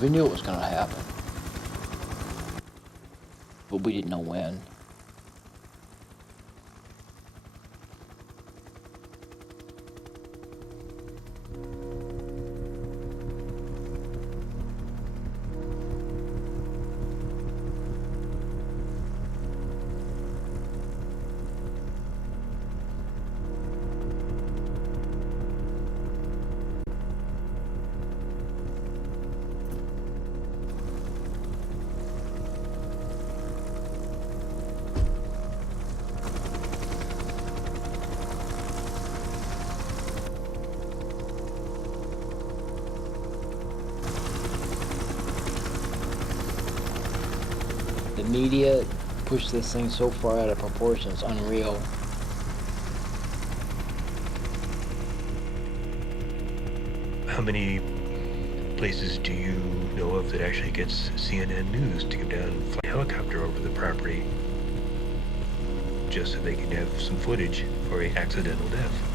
We knew it was going to happen, but we didn't know when. The media pushed this thing so far out of proportion, it's unreal. How many places do you know of that actually gets CNN News to come down and fly a helicopter over the property just so they can have some footage for an accidental death?